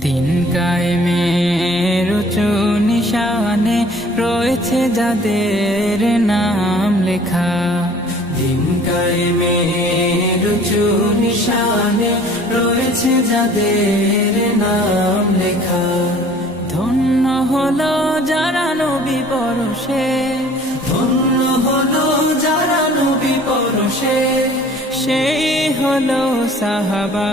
দিন কায়েমের উঁচু নিশানে রয়েছে যাদের নাম লেখা। দিন কায়েমের উঁচু নিশানে রয়েছে যাদের নাম লেখা। ধন্য হলো যারা নবী পরশে। ধন্য হলো যারা নবী পরশে। সেই হলো সাহাবা।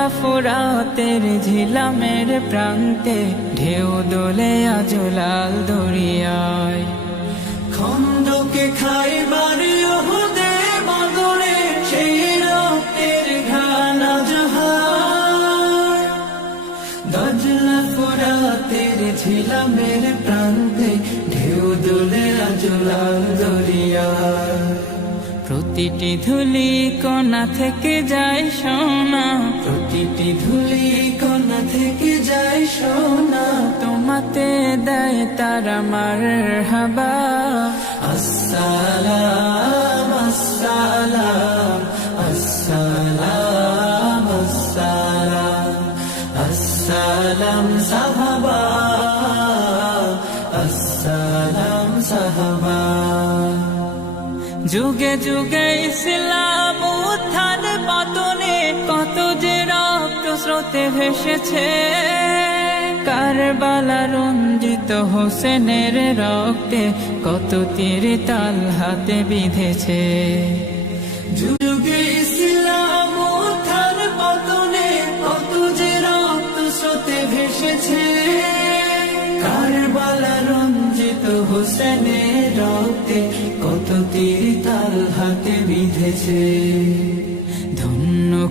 দজলা ফোরাতের ঝিলামের প্রান্তে, ঢেউ দোলে আজলাল দরিয়ায়। খন্দকে খাই বারে ওহদে বদরে সেই রাতের খানা জহায় দজলা ঝিলামের প্রান্তে, ঢেউ দোলে আজলাল দরিয়া প্রতিটি ধুলি কণা থেকে যায় ধুলি কণা থেকে যায় সোনা, তোমাতে দেয় তারা মার হাবা। আসসালাম আসসালাম আসসালাম আসসালাম আসসালাম সাহাবা আসসালাম সাহাবা। যুগে যুগে ইসলাম ভেসেছে কারবালা রঞ্জিত হোসেনের রক্তে কত তীর তাল হাতে বিঁধেছে। যুগে ইসলাম পতনে কত যে ভেসেছে। কারবালা রঞ্জিত হোসেনের রক্তে কত তীর তাল হাতে বিঁধেছে।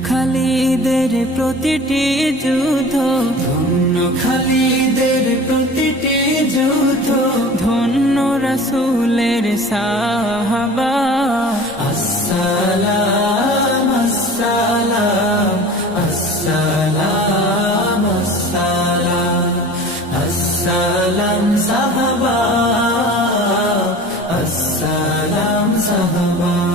খালিদের প্রতিটি যুদ্ধ, ধন্য খালিদের প্রতিটি যুদ্ধ, ধন্য রসুলের সাহাবা। আসসালাম আসসালাম আসসালাম আসসালাম আসসালাম সাহাবা আসসালাম সাহাবা।